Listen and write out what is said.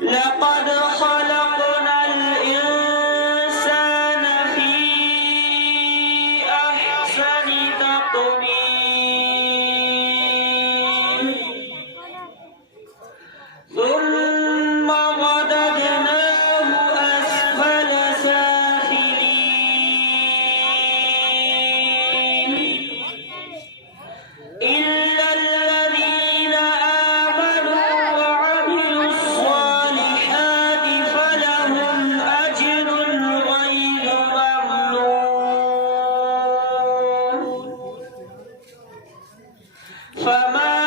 لقد خلقنا الإنسان في أحسن تقويم ثم رددناه أسفل سافلين إلا الذين آمنوا وعملوا الصالحات فلهم أجر غير ممنون فما